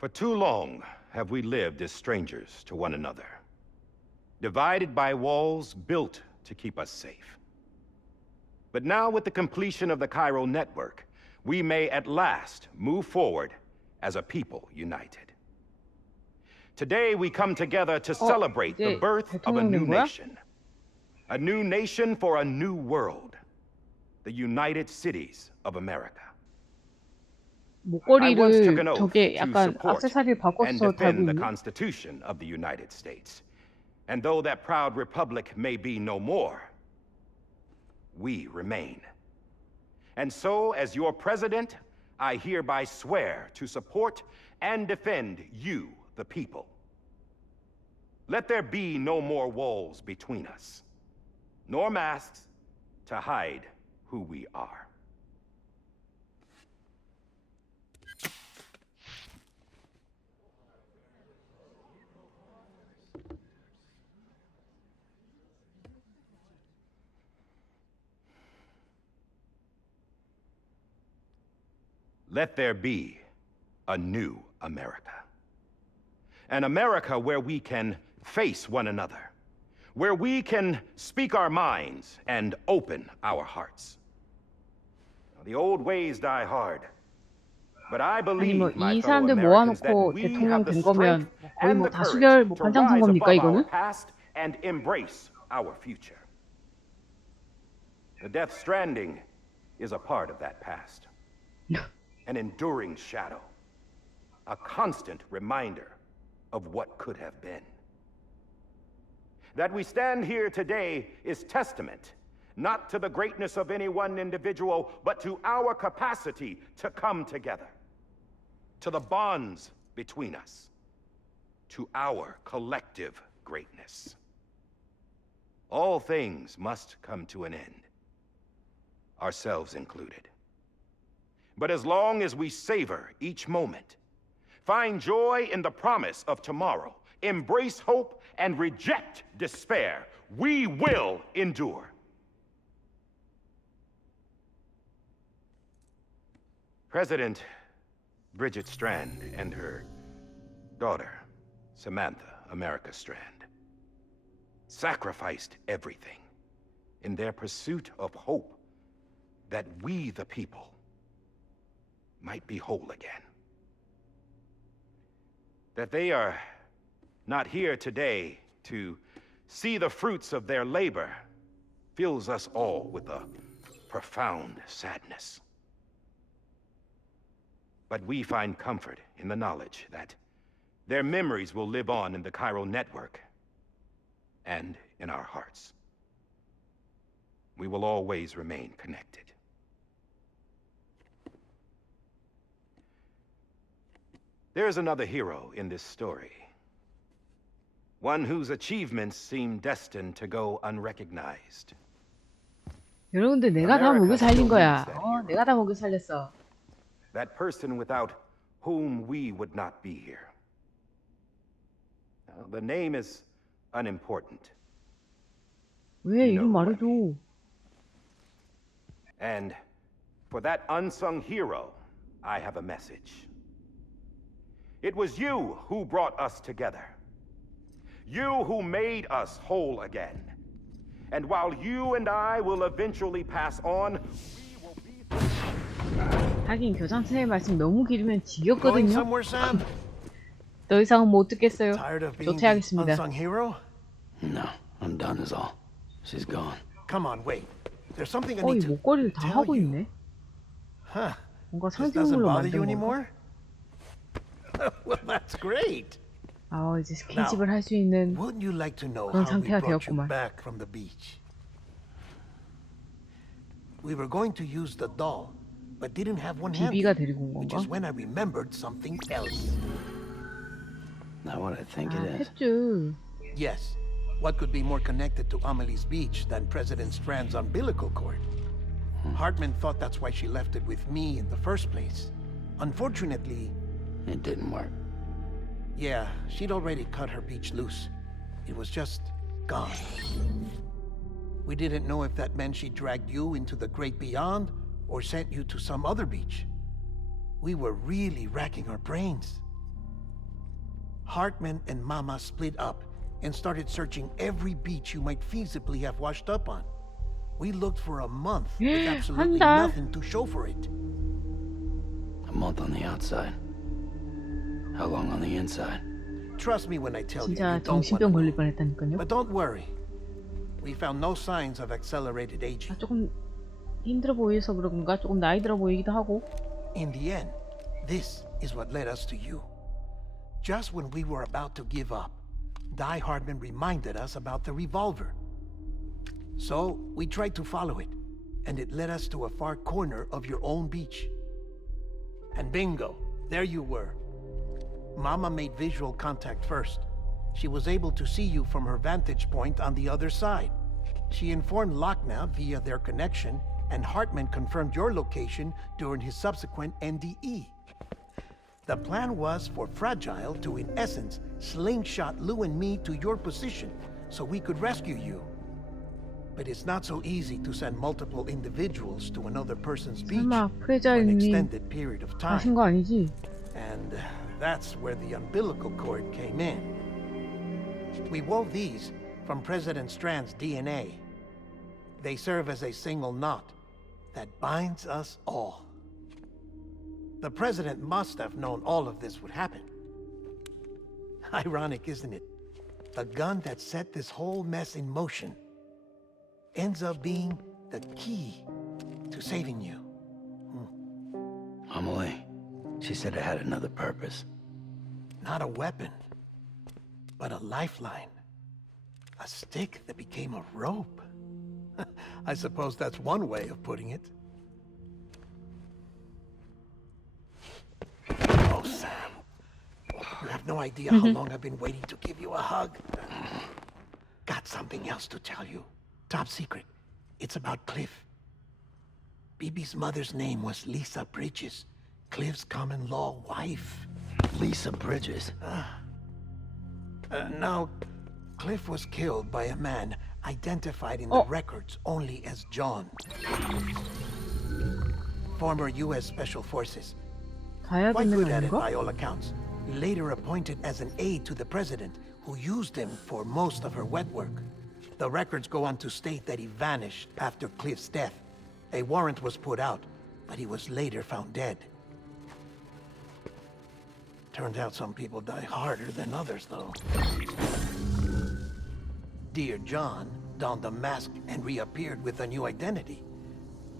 For too long have we lived as strangers to one another, divided by walls built to keep us safe. But now, with the completion of the Cairo network, we may at last move forward as a people united. Today, we come together to celebrate the birth of a new nation. A new nation for a new world. The United Cities of America. 목걸이를 저게 약간 액세서리를 바꿔서 달고 the 있네. Constitution of the United States. And though that proud republic may be no more, we remain. And so, as your president, I hereby swear to support and defend you, the people. Let there be no more walls between us, nor masks to hide who we are. Let there be a new America. An America where we can face one another, where we can speak our minds and open our hearts. The old ways die hard, but I believe 이 사람들 모아놓고 대통령 된 거면 거의 뭐 다수결 반장 선거입니까 이거는? And embrace our future. The Death Stranding is a part of that past. An enduring shadow, a constant reminder of what could have been. That we stand here today is testament, not to the greatness of any one individual, but to our capacity to come together, to the bonds between us, to our collective greatness. All things must come to an end, ourselves included. But as long as we savor each moment, find joy in the promise of tomorrow, embrace hope, and reject despair, we will endure. President Bridget Strand and her daughter, Samantha America Strand, sacrificed everything in their pursuit of hope that we, the people, might be whole again. That they are not here today to see the fruits of their labor fills us all with a profound sadness. But we find comfort in the knowledge that their memories will live on in the Cairo network and in our hearts. We will always remain connected. There is another hero in this story. One whose achievements seem destined to go unrecognized. 여러분들 내가 다 먹여 살린 거야. 내가 다 먹여 살렸어. That person without whom we would not be here. The name is unimportant. 왜 이름 말해줘. And for that unsung hero, I have a message. It was you who brought us together. You who made us whole again. And while you and I will eventually pass on, we will be... 하긴 교장 선생님 말씀 너무 길으면 지겹거든요. 더 이상은 못 듣겠어요. 저 퇴하겠습니다. No, I'm done is all. She's gone. Come on, wait. There's something I 이 need to 목걸이를 다 하고 있네. Huh. 뭔가 This doesn't 상징물로 bother you 만든 건가? anymore? Well, that's great. 이제 스킨십을 할 수 있는 Wouldn't you like to know 그런 how we 상태가 brought you 되었구만. back from the beach? We were going to use the doll, but didn't have one handy, 비비가 데리고 온 which 건가? is when I remembered something else. Not what I think it is. 펫줄. Yes. What could be more connected to Amelie's beach than President Strand's umbilical cord? Hartman thought that's why she left it with me in the first place. Unfortunately, It didn't work. yeah, she'd already cut her beach loose. It was just gone. We didn't know if that meant she dragged you into the great beyond or sent you to some other beach. We were really racking our brains. Hartman and Mama split up and started searching every beach you might feasibly have washed up on. We looked for a month with absolutely nothing to show for it. A month on the outside. How long on the inside? Trust me when I tell you, 진짜 you don't 정신병 걸릴 want to. 뻔했다니까요. But don't worry. We found no signs of accelerated aging. 아, 조금 힘들어 보여서 그런가? 조금 나이 들어 보이기도 하고. In the end, this is what led us to you. Just when we were about to give up, Die Hardman reminded us about the revolver. So we tried to follow it, and it led us to a far corner of your own beach. And bingo, there you were. Mama made visual contact first. She was able to see you from her vantage point on the other side. She informed Lochna via their connection, and Hartman confirmed your location during his subsequent NDE. The plan was for Fragile to, in essence, slingshot Lou and me to your position so we could rescue you. But it's not so easy to send multiple individuals to another person's beach 설마 for an 프레자일님 extended period of 아신 time. 거 아니지? And that's where the umbilical cord came in. We wove these from President Strand's DNA. They serve as a single knot that binds us all. The President must have known all of this would happen. Ironic, isn't it? The gun that set this whole mess in motion ends up being the key to saving you. Amelie, she said it had another purpose. Not a weapon, but a lifeline. A stick that became a rope. I suppose that's one way of putting it. Oh, Sam. You have no idea how long I've been waiting to give you a hug. Got something else to tell you. Top secret. It's about Cliff. BB's mother's name was Lisa Bridges, Cliff's common-law wife. Lisa Bridges. Now, Cliff was killed by a man identified in the records only as John. Former U.S. Special Forces. 가야 Quite 되는 good at it 건가? by all accounts. Later appointed as an aide to the president, who used him for most of her wet work. The records go on to state that he vanished after Cliff's death. A warrant was put out, but he was later found dead. Turned out some people die harder than others, though. Dear John donned a mask and reappeared with a new identity.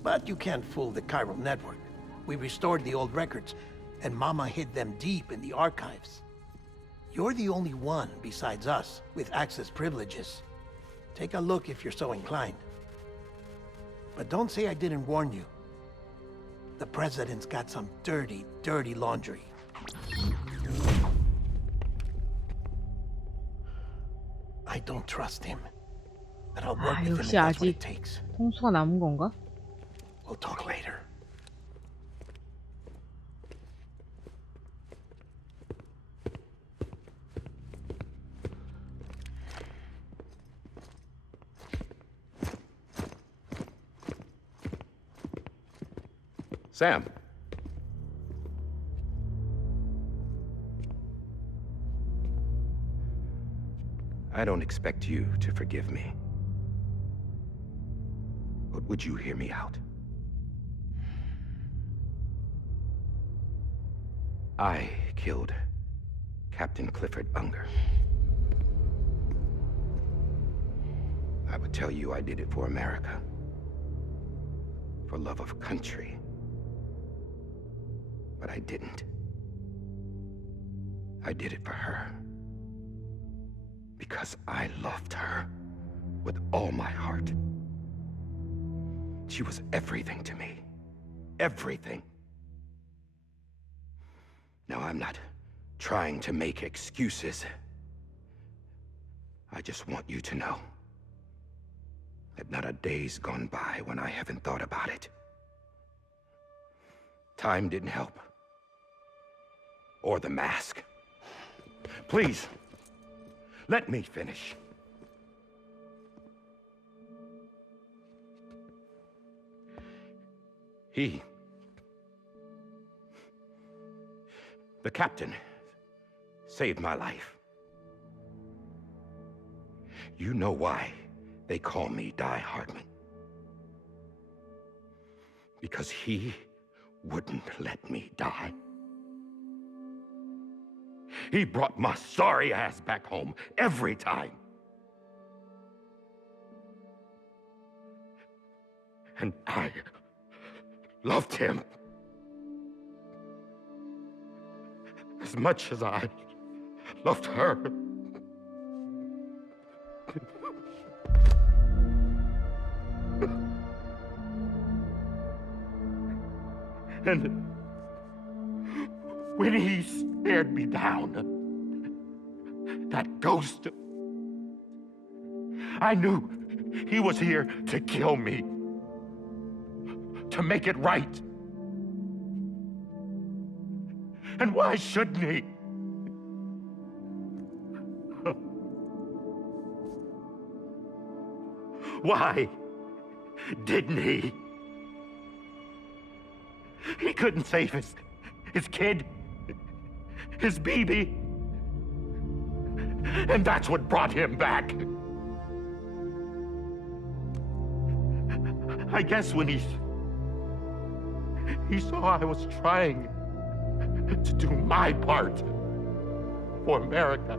But you can't fool the chiral network. We restored the old records, and Mama hid them deep in the archives. You're the only one besides us with access privileges. Take a look if you're so inclined. But don't say I didn't warn you. The president's got some dirty, dirty laundry. I don't trust him. But I'll work 아, with him if 역시 that's what 아직 it takes. 통수가 남은 건가? We'll talk later. Sam. I don't expect you to forgive me. But would you hear me out? I killed Captain Clifford Unger. I would tell you I did it for America. For love of country. But I didn't. I did it for her. Because I loved her with all my heart. She was everything to me. Everything. Now, I'm not trying to make excuses. I just want you to know that not a day's gone by when I haven't thought about it. Time didn't help. Or the mask. Please, let me finish. The captain saved my life. You know why they call me Die Hardman. Because he wouldn't let me die. He brought my sorry ass back home every time. And I loved him as much as I loved her. And when he stared me down, that ghost, I knew he was here to kill me, to make it right. And why shouldn't he? Why didn't he? He couldn't save his kid, his baby. And that's what brought him back. I guess when he saw I was trying to do my part for America,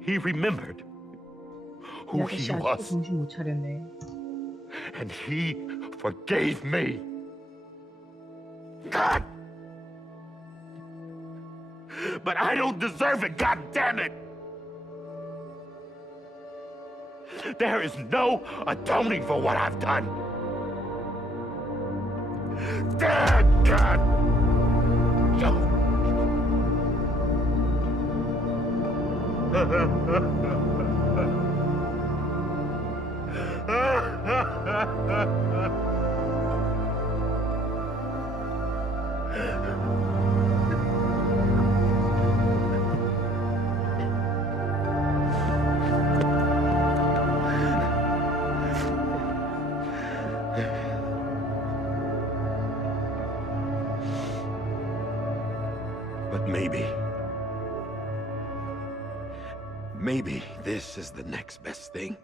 he remembered who he was. 정신 못 차렸네. And he forgave me. God! But I don't deserve it, God damn it! There is no atoning for what I've done. Damn God! But maybe this is the next best thing.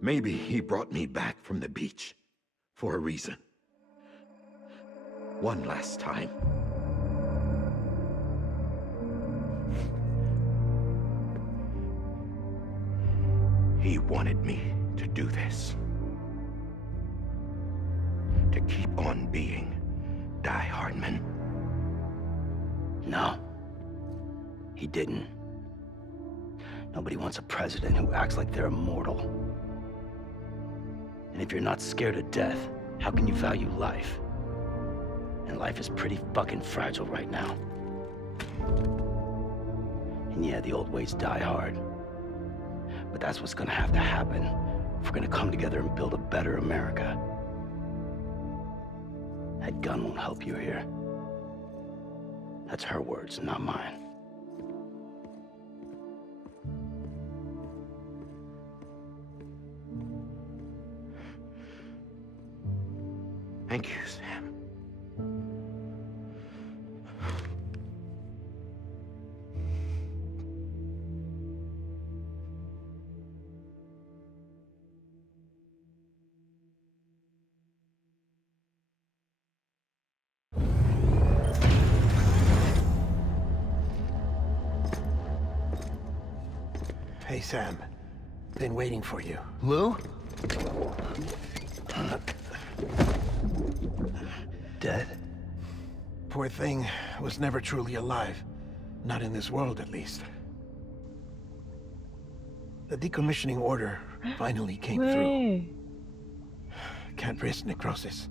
Maybe he brought me back from the beach for a reason. One last time. He wanted me to do this. To keep on being Die Hardman. No. He didn't. Nobody wants a president who acts like they're immortal. And if you're not scared of death, how can you value life? And life is pretty fucking fragile right now. And yeah, the old ways die hard. But that's what's gonna have to happen if we're gonna come together and build a better America. That gun won't help you here. That's her words, not mine. Thank you, Sam. Hey, Sam. Been waiting for you. Lou? Dead? Poor thing was never truly alive. Not in this world, at least. The decommissioning order finally came through. 왜? Can't risk necrosis.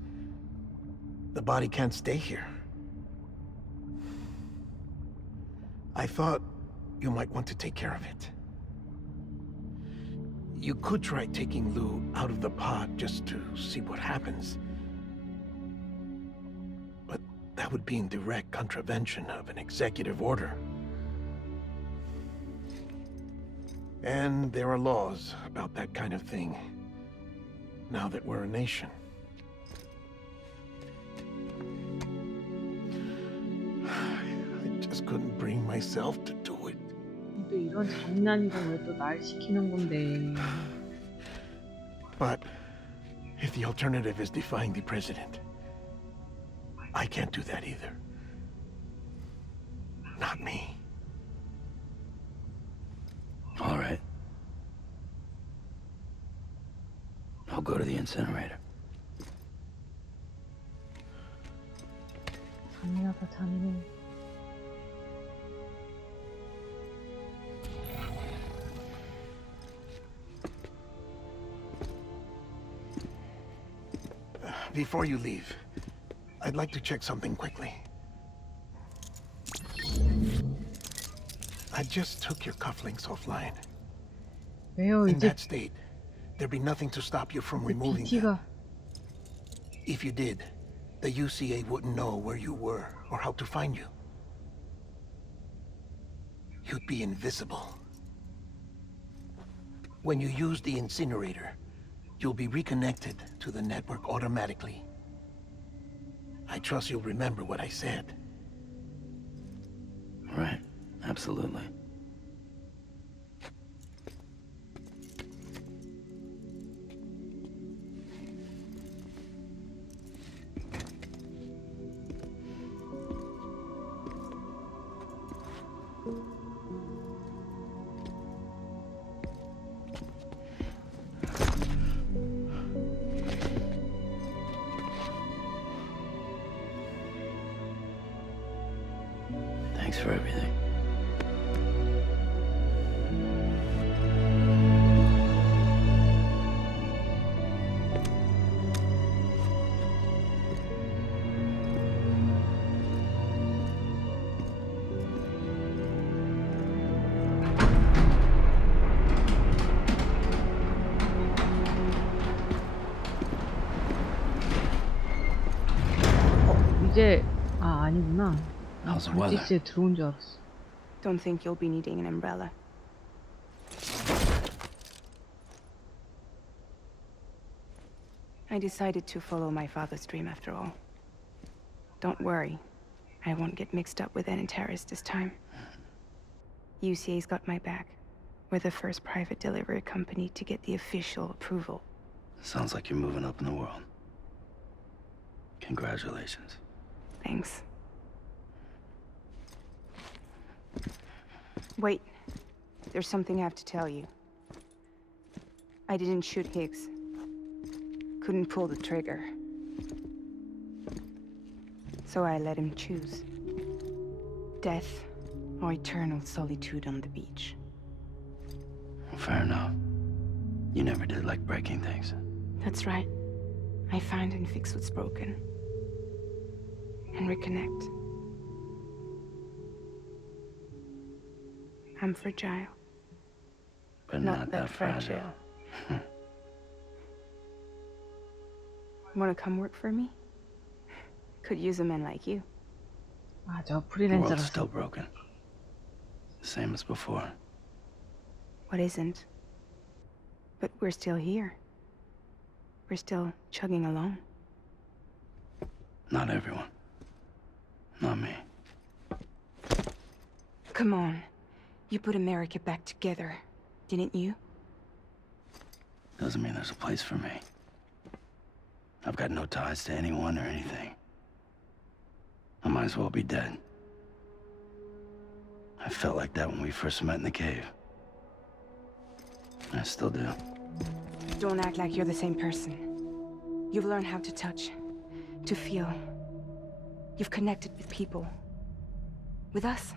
The body can't stay here. I thought you might want to take care of it. You could try taking Lou out of the pod just to see what happens. But that would be in direct contravention of an executive order. And there are laws about that kind of thing, now that we're a nation. just couldn't bring myself to do it. 또 이런 장난이가 왜 또 날 시키는 건데. But if the alternative is defying the president, I can't do that either. Not me. All right. I'll go to the incinerator. 잔인하다 잔인해. Before you leave, I'd like to check something quickly. I just took your cufflinks offline. 왜요 In 이제 that state, there'd be nothing to stop you from removing them. BT가 If you did, the UCA wouldn't know where you were or how to find you. You'd be invisible. When you use the incinerator, you'll be reconnected to the network automatically. I trust you'll remember what I said. Right. Absolutely. Thanks for everything. 이제 아니구나. How's the weather? 브리티시에 들어온 줄 알았어. Don't think you'll be needing an umbrella. I decided to follow my father's dream after all. Don't worry, I won't get mixed up with any terrorists this time. UCA's got my back. We're the first private delivery company to get the official approval. Sounds like you're moving up in the world. Congratulations. Thanks. Wait, there's something I have to tell you. I didn't shoot Higgs. Couldn't pull the trigger. So I let him choose. Death or eternal solitude on the beach. Fair enough. You never did like breaking things. That's right. I find and fix what's broken. And reconnect. I'm fragile. But not that fragile. Wanna come work for me? Could use a man like you. 저 The world's 프리랜서라서. still broken. Same as before. What isn't? But we're still here. We're still chugging along. Not everyone. Not me. Come on. You put America back together, didn't you? Doesn't mean there's a place for me. I've got no ties to anyone or anything. I might as well be dead. I felt like that when we first met in the cave. I still do. Don't act like you're the same person. You've learned how to touch, to feel. You've connected with people. With us.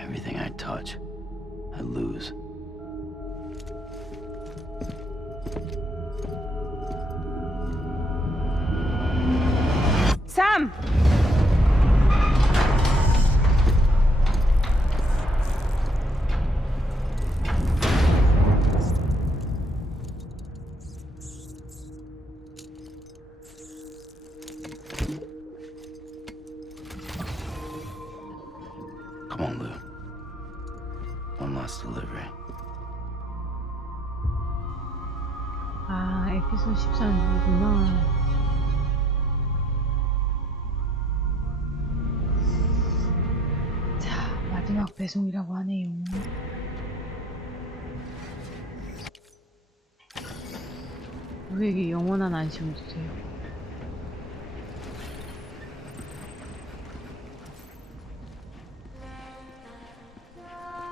Everything I touch, I lose. Sam! Come on, Lou. One last delivery. 에피소드 14는 누구구나. 배송이라고 하네요. 우리에게 영원한 안심을 주세요.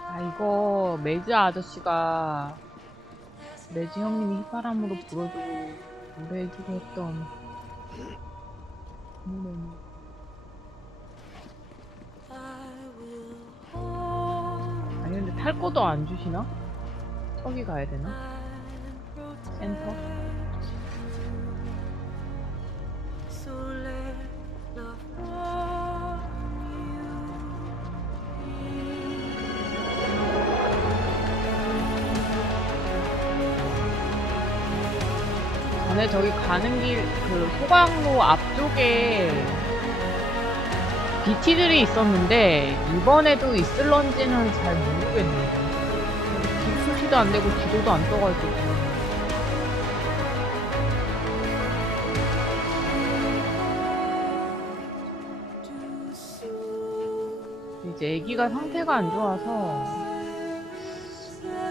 아, 이거 매즈 아저씨가 매즈 형님이 휘바람으로 불어주고 노래해주고 했던 노래네. 아니 근데 탈 거도 안 주시나? 저기 가야 되나? 센터? 전에 저기 가는 길, 그 소강로 앞쪽에 BT들이 있었는데 이번에도 있을런지는 잘 모르겠네요. 길 표시도 안 되고 지도도 안 떠가지고. 이제 애기가 상태가 안 좋아서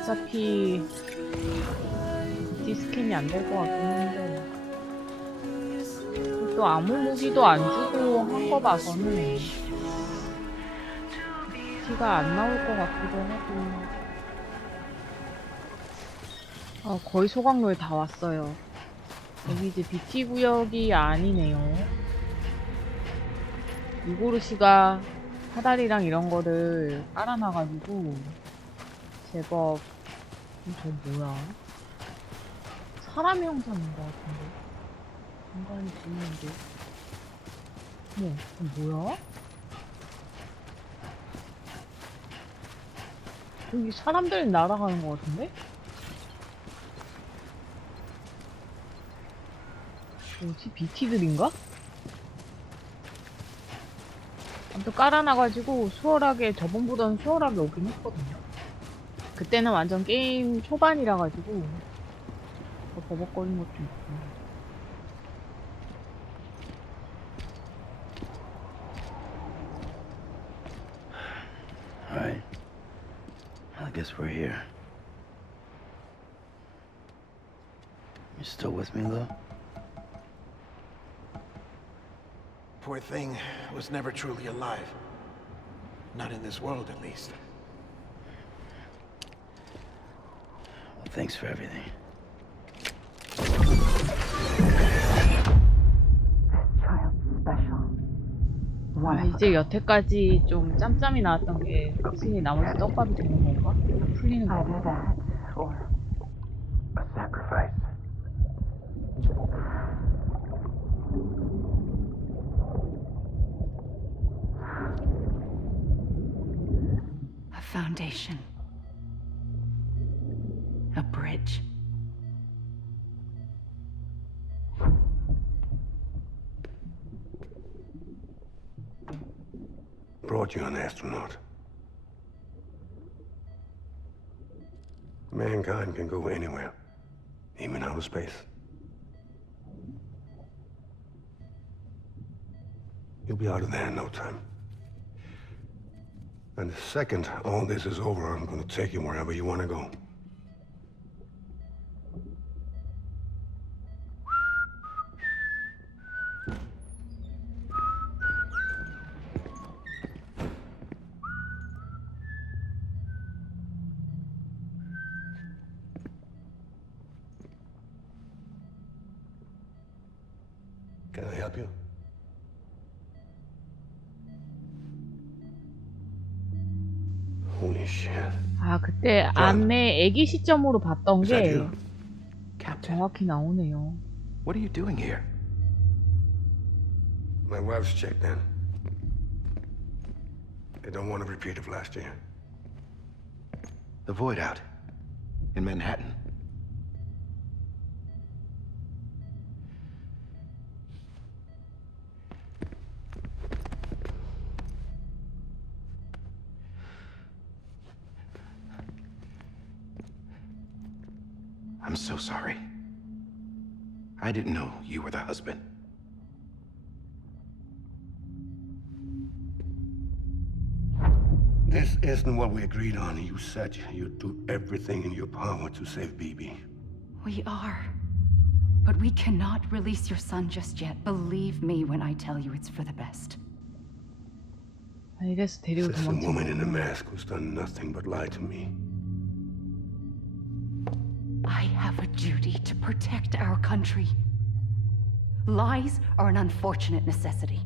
어차피 디스캔이 안 될 것 같긴 한데 또 아무 무기도 안 주고 한 거 봐서는 티가 안 나올 것 같기도 하고. 거의 소강로에 다 왔어요. 여기 이제 BT 구역이 아니네요. 이고르시가 사다리랑 이런 거를 깔아놔가지고 제법 저 뭐야? 사람의 형상인 것 같은데 인간이 죽는데 뭐야? 여기 사람들이 날아가는 것 같은데? 뭐지? BT들인가? 아무튼 깔아놔가지고 수월하게 저번보다는 수월하게 오긴 했거든요. 그때는 완전 게임 초반이라가지고 버벅거리는 것도 있고. Alright. I guess we're here. You still with me, Lou? Poor thing was never truly alive. Not in this world, at least. Well, thanks for everything. 와, 이제 여태까지 좀 짬짬이 나왔던 게 확실히 나머지 떡밥이 되는 건가? 풀리는 건가? A sacrifice. A foundation. A bridge. Brought you an astronaut. Mankind can go anywhere, even outer space. You'll be out of there in no time. And the second all this is over, I'm gonna take you wherever you want to go. Can I help you? Holy shit. 아, 그때 안내 애기 시점으로 봤던 Is that 게 you? Captain, 정확히 나오네요. what are you doing here? My wife's checked in. They don't want a repeat of last year. The void out in Manhattan. I'm so sorry. I didn't know you were the husband. This isn't what we agreed on. You said you'd do everything in your power to save Bibi. We are. But we cannot release your son just yet. Believe me when I tell you it's for the best. 아, 이래서 데리고 This 도망친 woman in the 거구나. mask who's done nothing but lie to me. I have a duty to protect our country. Lies are an unfortunate necessity.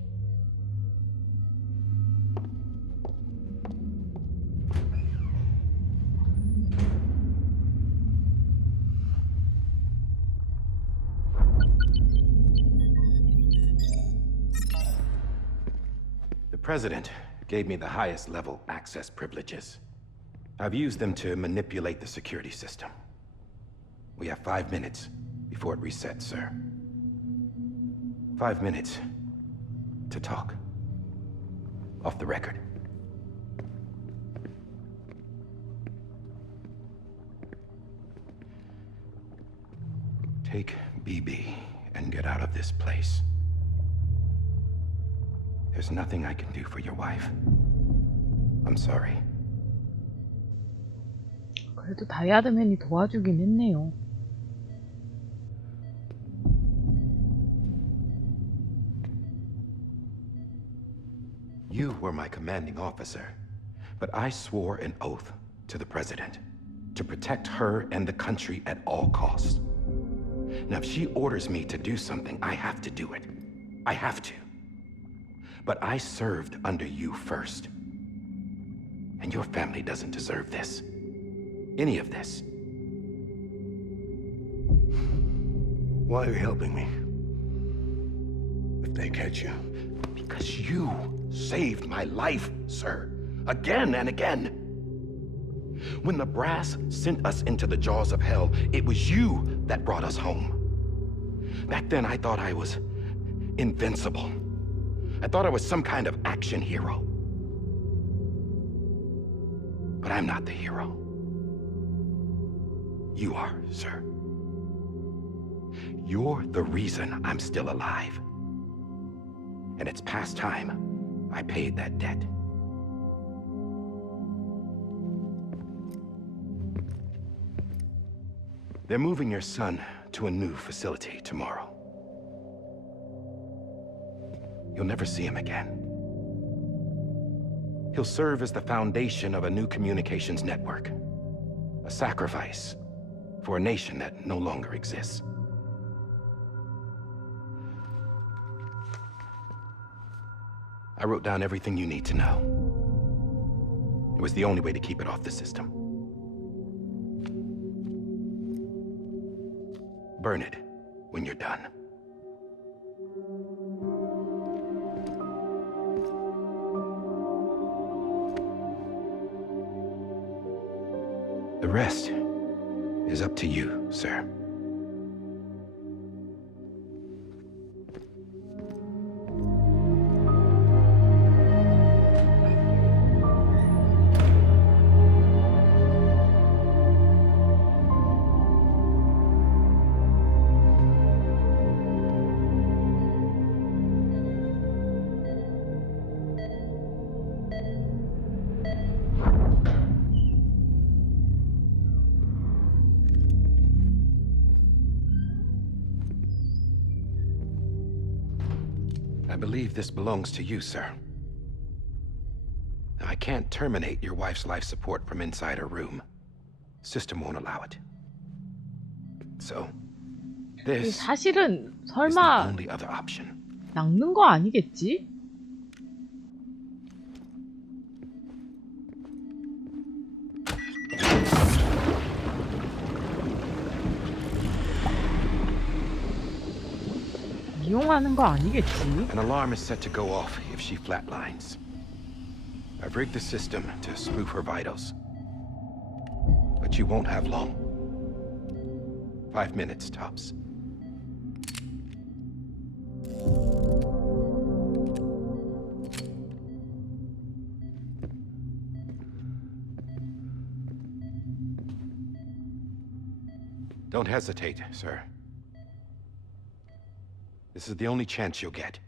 The president gave me the highest level access privileges. I've used them to manipulate the security system. We have 5 minutes before it resets, sir. 5 minutes to talk. Off the record. Take BB and get out of this place. There's nothing I can do for your wife. I'm sorry. 그래도 다이아드맨이 도와주긴 했네요. You were my commanding officer, but I swore an oath to the president to protect her and the country at all costs. Now, if she orders me to do something, I have to do it. I have to. But I served under you first. And your family doesn't deserve this. Any of this. Why are you helping me? If they catch you. Because you saved my life, sir. Again and again. When the brass sent us into the jaws of hell, it was you that brought us home. Back then, I thought I was invincible. I thought I was some kind of action hero. But I'm not the hero. You are, sir. You're the reason I'm still alive. And it's past time I paid that debt. They're moving your son to a new facility tomorrow. You'll never see him again. He'll serve as the foundation of a new communications network. A sacrifice for a nation that no longer exists. I wrote down everything you need to know. It was the only way to keep it off the system. Burn it when you're done. The rest is up to you, sir. I believe this belongs to you, sir. Now, I can't terminate your wife's life support from inside her room. System won't allow it. So, this 사실은 is the 설마 only other option. 낚는 거 아니겠지? 이용하는 거 아니겠지? An alarm is set to go off if she flatlines. I've rigged the system to spoof her vitals. But you won't have long. 5 minutes, tops. Don't hesitate, sir. This is the only chance you'll get.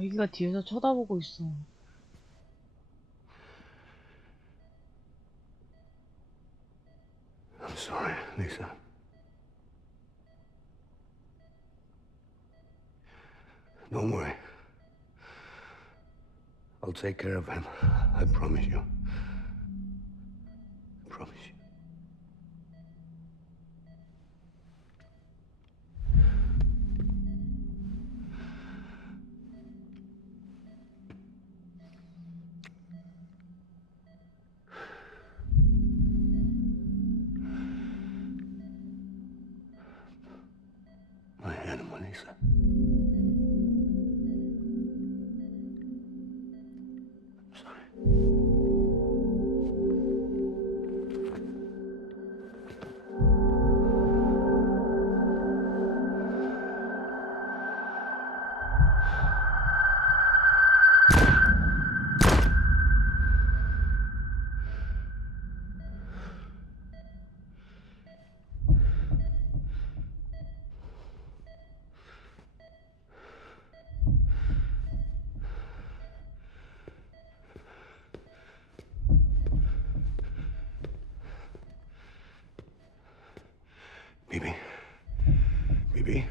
애기가 뒤에서 쳐다보고 있어. I'm sorry, Lisa. Don't worry. I'll take care of him. I promise you. I promise you. My animal, Lisa. I'm sorry. Bibi? Bibi?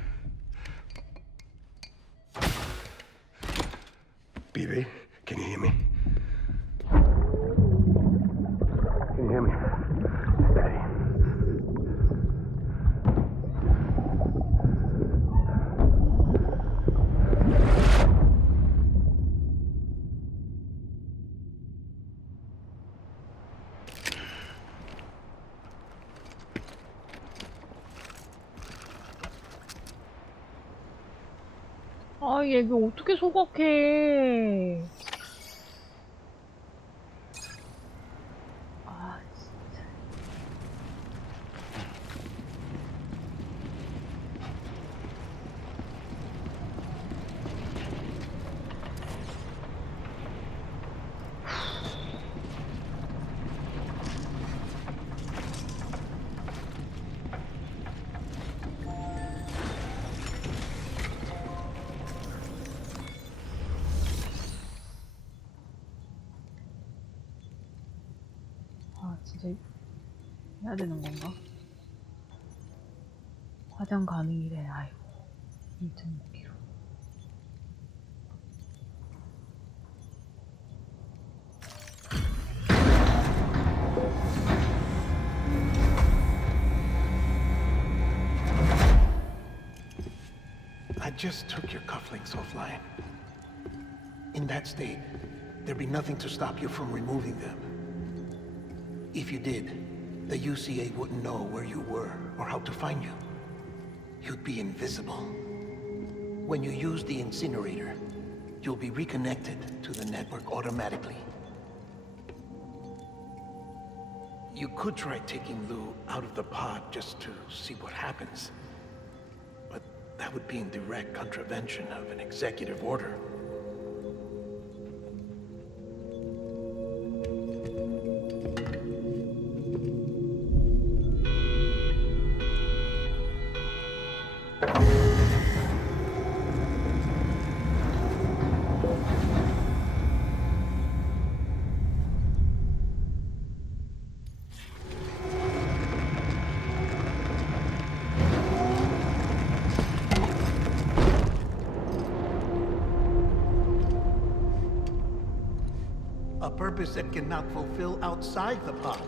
Bibi, can you hear me? Can you hear me? Steady. 아, 얘기 어떻게 소각해. 아, 진짜. 아, 진짜 해야 되는 건가? 화장 가능이래. 아이고, 2.5kg. I just took your cufflinks offline. In that state, there'd be nothing to stop you from removing them. If you did, the UCA wouldn't know where you were or how to find you. You'd be invisible. When you use the incinerator, you'll be reconnected to the network automatically. You could try taking Lou out of the pod just to see what happens. But that would be in direct contravention of an executive order. A purpose that cannot fulfill outside the pod.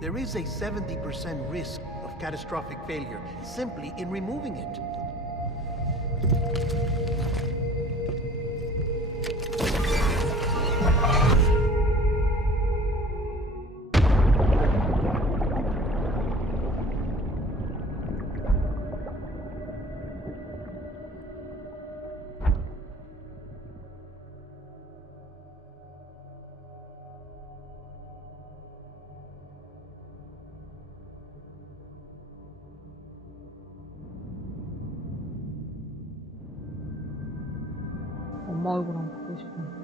There is a 70% risk of catastrophic failure simply in removing it. 엄마 얼굴 한번 보고 싶은데.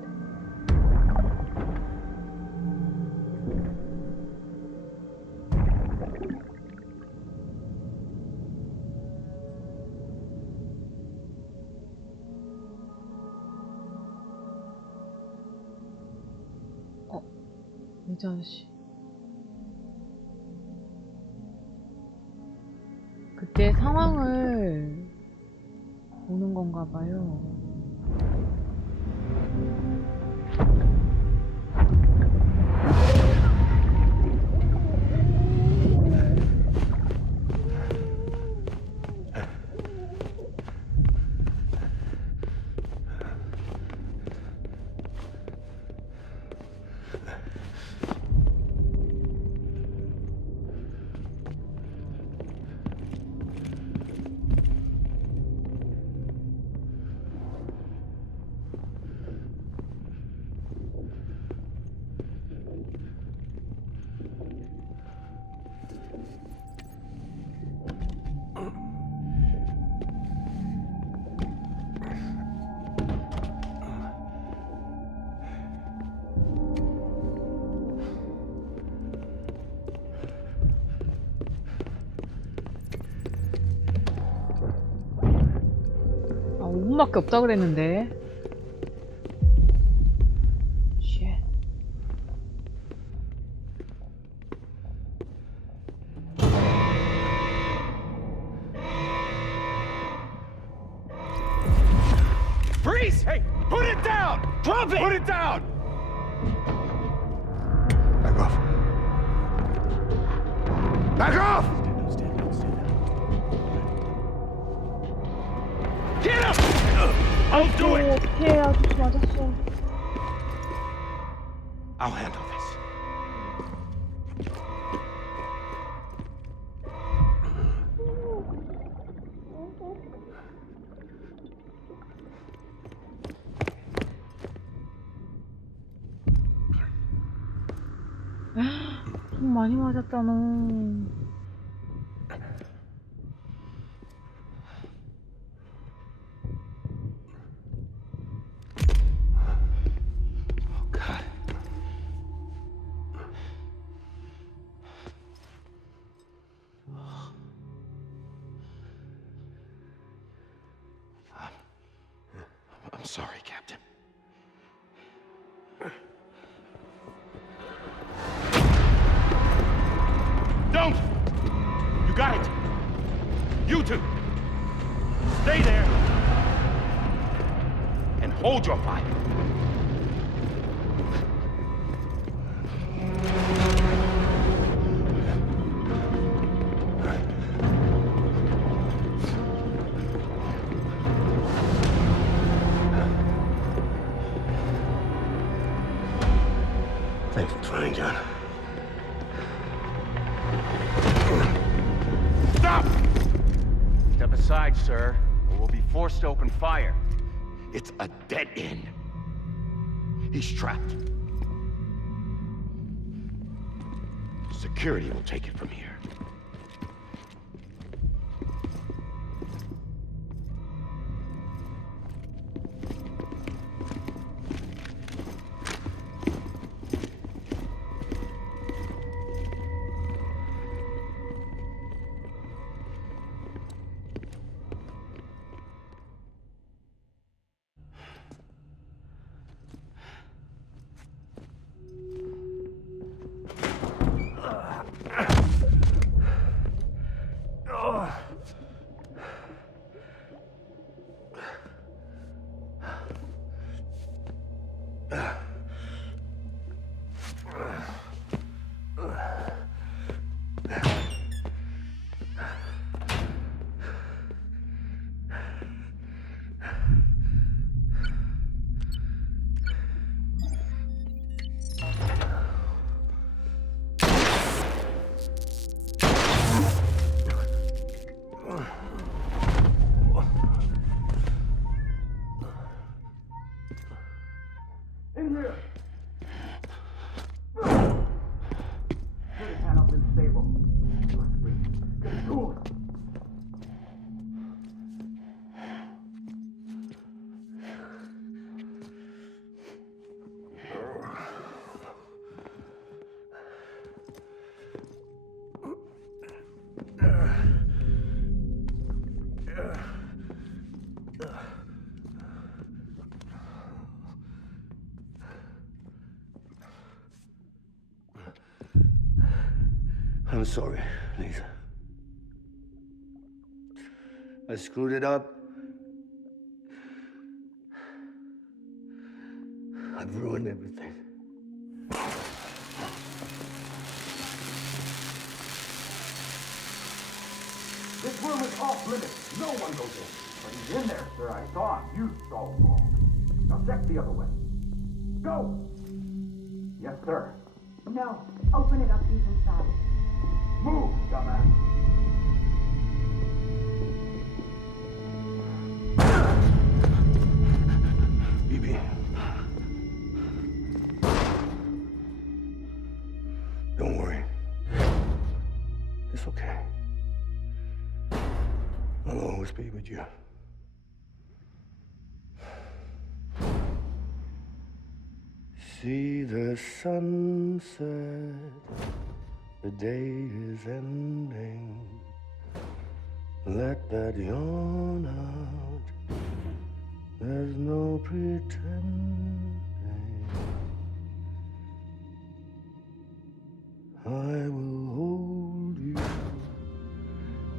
여자 아저씨. 그때 상황을 보는 건가 봐요. 아, 5분밖에 없다 그랬는데. 쉣. Freeze! Hey, put it down! Drop it! Put it down! Back off. Back off! Get him! I'll do 오, it! 어떡해. 아저씨 맞았어. I'll handle this. 좀 많이 맞았다, 너. Oh, God. I'm sorry, Captain. Don't! You got it! You two! Stay there! And hold your fire! Thanks for trying, John. Stop! Step aside, sir, or we'll be forced to open fire. It's a dead end. He's trapped. Security will take it from here. sorry, Lisa. I screwed it up. I've ruined everything. This room is off limits. No one goes in. But he's in there, sir. I saw him. You saw him wrong. Now check the other way. Go! Yes, sir. No. Open it up. He's inside. Move, dumbass. BB. Don't worry. It's okay. I'll always be with you. See the sunset, the day is ending. Let that yawn out, there's no pretending. I will hold you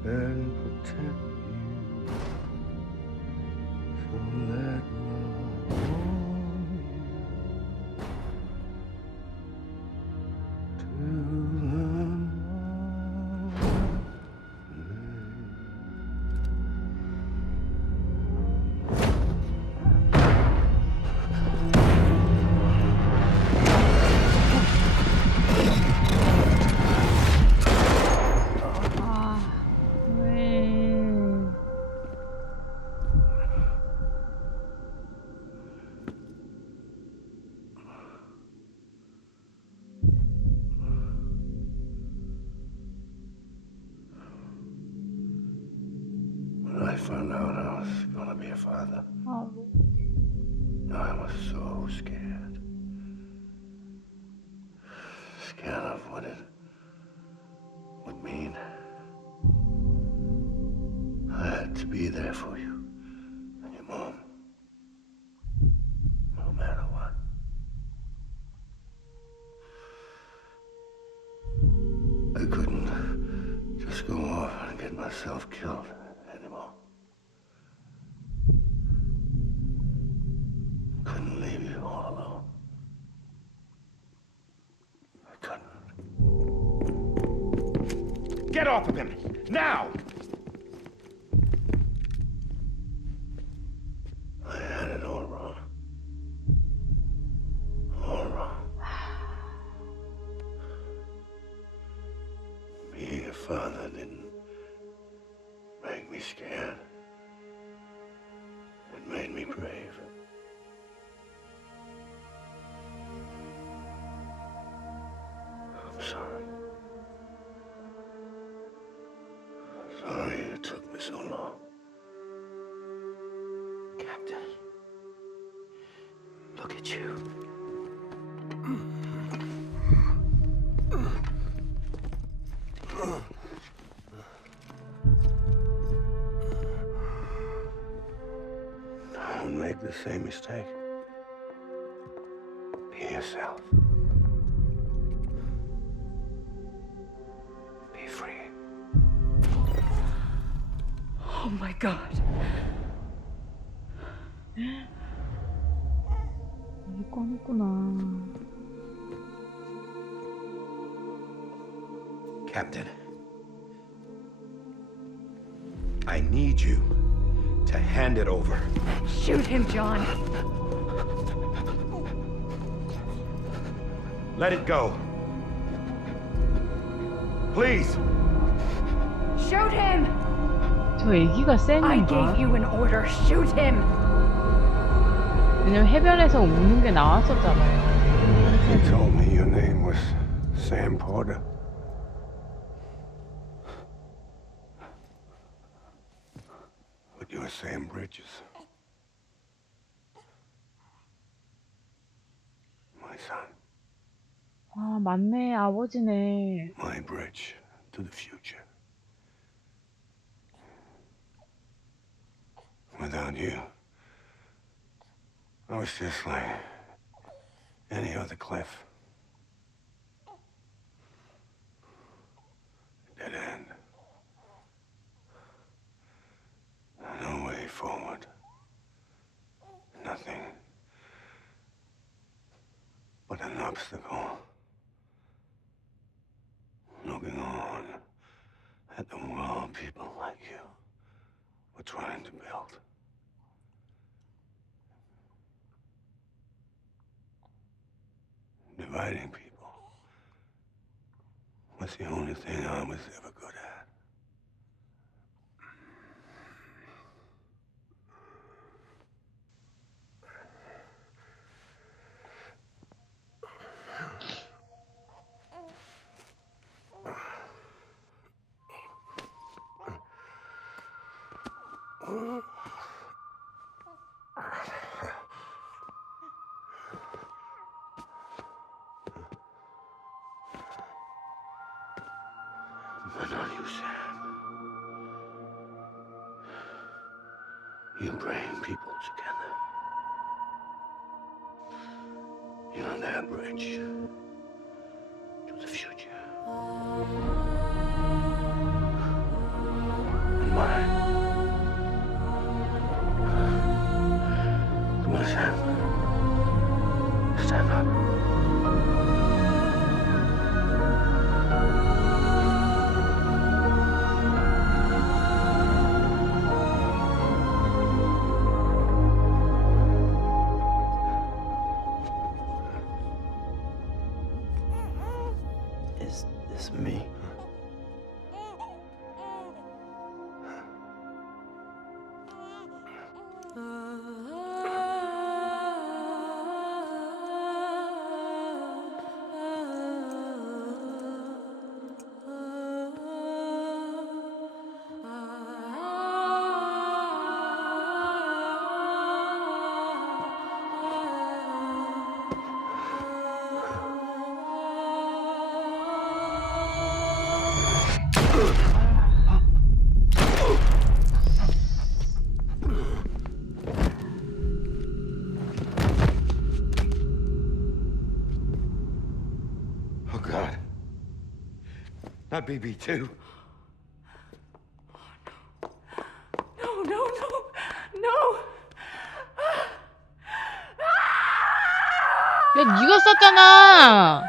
and protect you. So let love hold you till the morning. 왜? When I found out I was gonna be a father, 아, I was so scared. Scared of what it would mean. I had to be there for you and your mom, no matter what. I couldn't just go off and get myself killed anymore. Couldn't leave you all alone. I couldn't. Get off of him! Now! I had it all wrong. All wrong. Being a father didn't make me scared. It made me brave. I'm sorry. Sorry it took me so long. Captain, look at you. Don't make the same mistake. Be yourself. Be free. Oh my God. 여기 꺼냈구나. Captain, I need you to hand it over. Shoot him, John. Let it go. Please. Shoot him! 저 애기가 센 I 건가? gave you an order. Shoot him! 왜냐면 해변에서 우는 게 나왔었잖아요. You told me your name was Sam Porter. But you're Sam Bridges. My son. 아, 맞네. 아버지네. My bridge to the future. Without you, I was just like any other Cliff. obstacle. Looking on at the world people like you were trying to build. Dividing people was the only thing I was ever good at. But not you, Sam. You bring people together. You're that bridge to the future. And mine. Come on, Sam. Stand up. Is this me? Oh, God. Not BB2. No, no, no, no. 야, 네가 쐈잖아.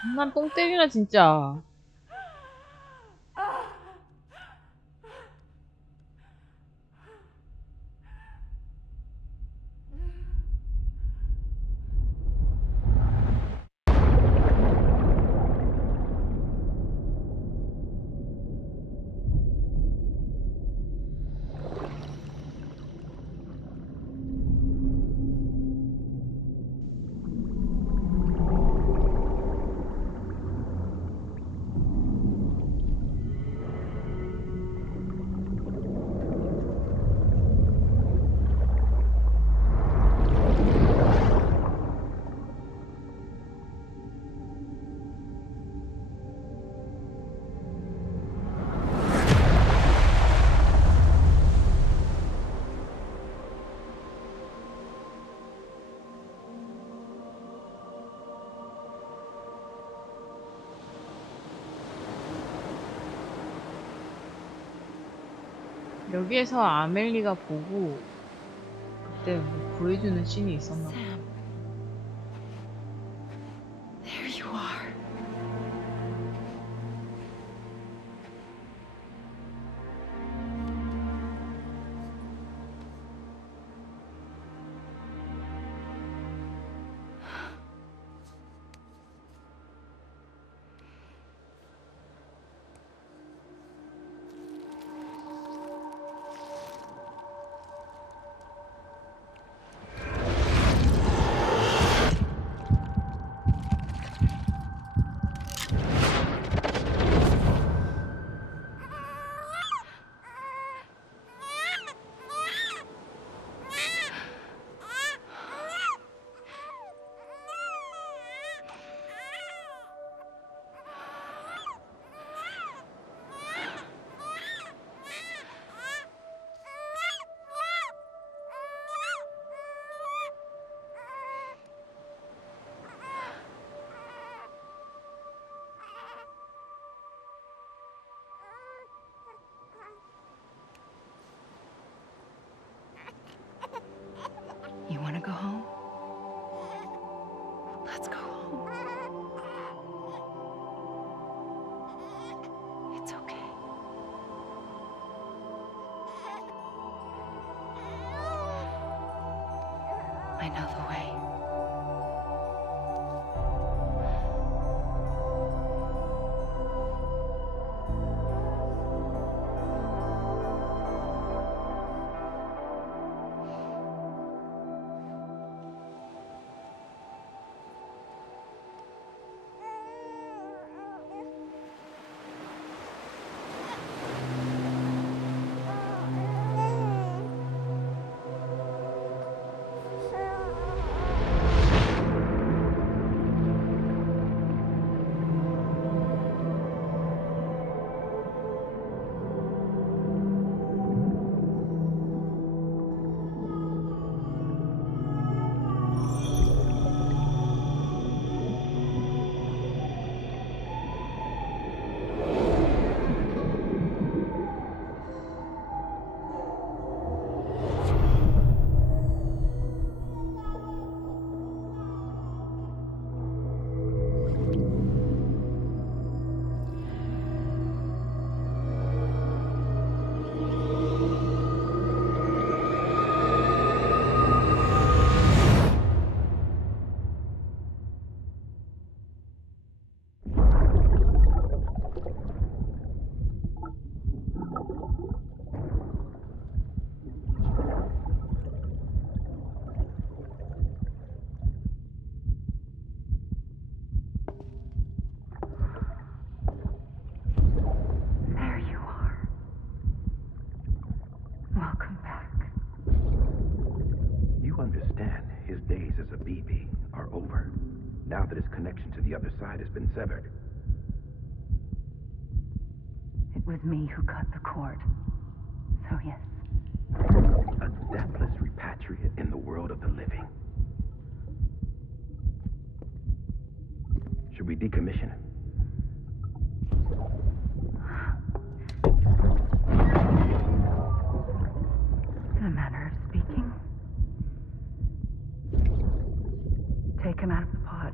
장난 똥 때리나 진짜. 여기에서 아멜리가 보고 그때 뭐 구해주는 씬이 있었나 봐. Sam. There you are. know the way. Now that his connection to the other side has been severed. It was me who cut the cord. So yes. A deathless repatriate in the world of the living. Should we decommission him? In a manner of speaking. Take him out of the pod.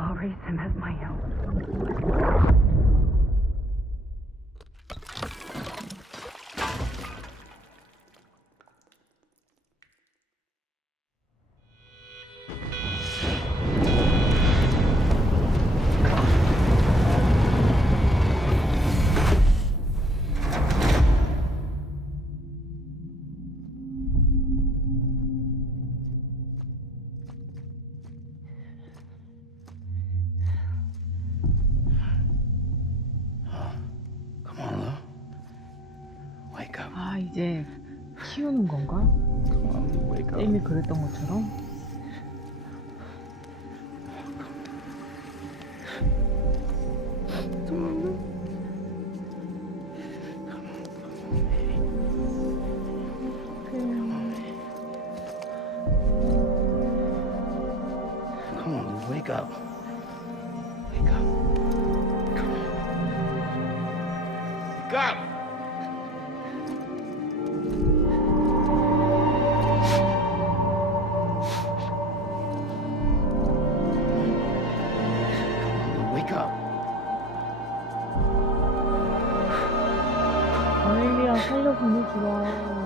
I'll raise him as my own. 이제 키우는 건가? 쌤이 그랬던 것처럼? Come on, wake up. Wake up. Come on. Wake up! 아멜리아 살려보내주라.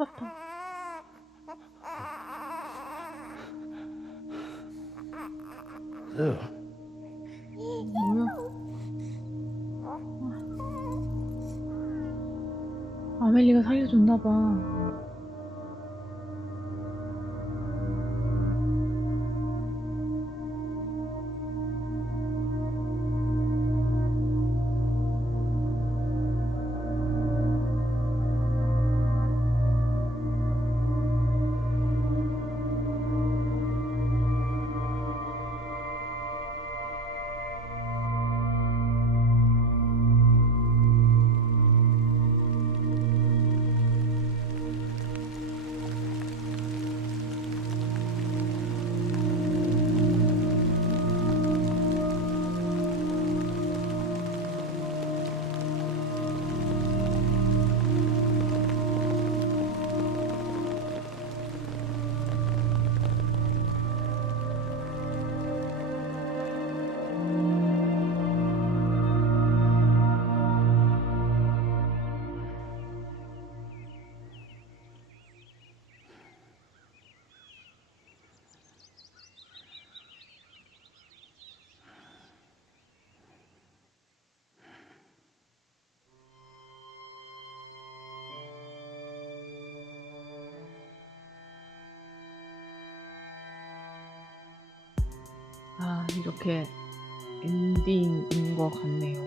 살았다. 뭐야? 아멜리가 살려줬나봐. 아, 이렇게 엔딩인 것 같네요.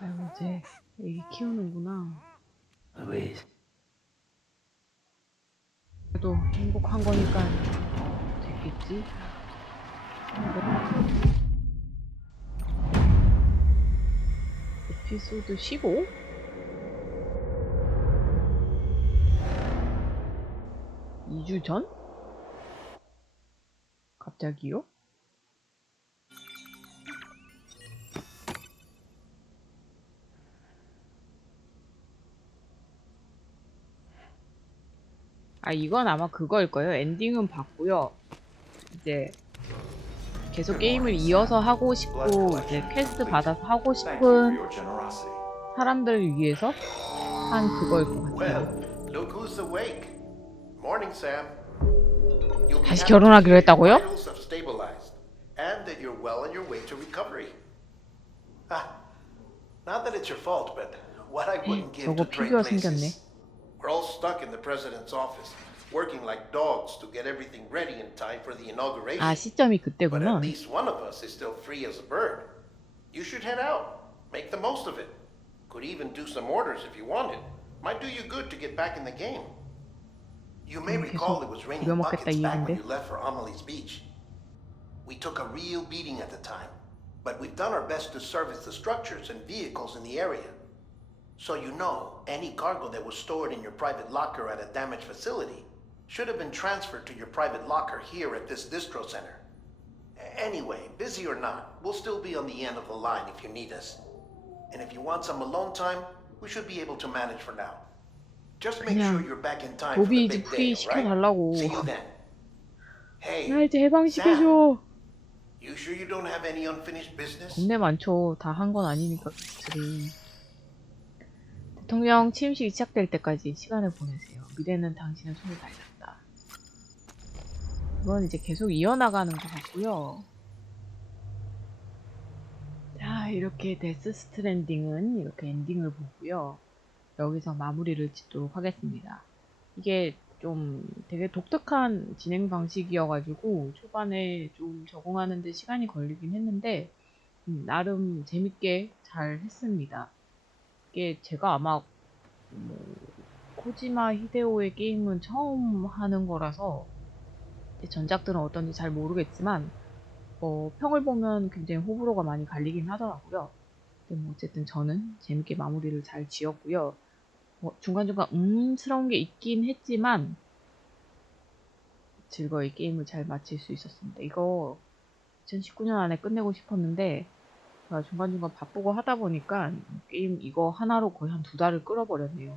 아이고, 이제 애기 키우는구나. Louise. 그래도 행복한 거니까 됐겠지? 에피소드 15? (2주) 전? 갑자기요? 아, 이건 아마 그거일 거예요. 엔딩은 봤고요. 이제 계속 게임을 이어서 하고 싶고 이제 퀘스트 받아서 하고 싶은 사람들을 위해서 한 그거일 것 같아요. Look who's awake. Morning, Sam. You'll be 다시 happy 결혼하기로 to hear 했다고요? your vitals have stabilized, and that you're well on your way to recovery. Not that it's your fault, but what I wouldn't give 저거 to trade 피규어 places. 생겼네. We're all stuck in the president's office, working like dogs to get everything ready in time for the inauguration. 아, 시점이 But 그때구나. at least one of us is still free as a bird. You should head out. Make the most of it. Could even do some orders if you wanted. Might do you good to get back in the game. You may recall it was raining 부려먹겠다 buckets back when 이유인데. you left for Amelie's Beach. We took a real beating at the time, but we've done our best to service the structures and vehicles in the area. So you know, any cargo that was stored in your private locker at a damaged facility should have been transferred to your private locker here at this distro center. Anyway, busy or not, we'll still be on the end of the line if you need us. And if you want some alone time, we should be able to manage for now. Just make sure you're back in time for the 도비 이제 big 프리 day, alright? 시켜달라고. See you then. Hey, 나 이제 해방시켜줘. you sure you don't have any unfinished business? 겁내 많죠. 다 한 건 아니니까 퀘스트들이. 대통령 취임식이 시작될 때까지 시간을 보내세요. 미래는 당신의 손에 달렸다. 이건 이제 계속 이어나가는 것 같고요. 자, 이렇게 데스 스트랜딩은 이렇게 엔딩을 보고요. 여기서 마무리를 짓도록 하겠습니다. 이게 좀 되게 독특한 진행 방식이어가지고 초반에 좀 적응하는데 시간이 걸리긴 했는데 나름 재밌게 잘 했습니다. 이게 제가 아마 코지마 히데오의 게임은 처음 하는 거라서 전작들은 어떤지 잘 모르겠지만 평을 보면 굉장히 호불호가 많이 갈리긴 하더라고요. 근데 뭐 어쨌든 저는 재밌게 마무리를 잘 지었고요. 중간중간 스러운 게 있긴 했지만 즐거이 게임을 잘 마칠 수 있었습니다. 이거 2019년 안에 끝내고 싶었는데 제가 중간중간 바쁘고 하다 보니까 게임 이거 하나로 거의 한 2달을 끌어버렸네요.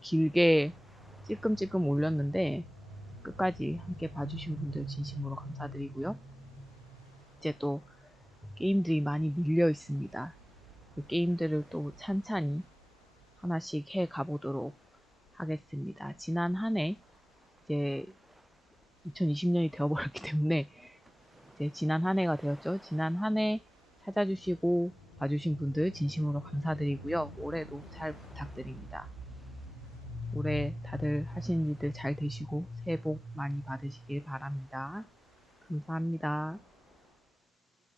길게 찔끔찔끔 올렸는데 끝까지 함께 봐주신 분들 진심으로 감사드리고요. 이제 또 게임들이 많이 밀려 있습니다. 그 게임들을 또 찬찬히 하나씩 해 가보도록 하겠습니다. 지난 한 해 이제 2020년이 되어버렸기 때문에 이제 지난 한 해가 되었죠. 지난 한 해 찾아주시고 봐주신 분들 진심으로 감사드리고요. 올해도 잘 부탁드립니다. 올해 다들 하시는 일들 잘 되시고 새해 복 많이 받으시길 바랍니다. 감사합니다.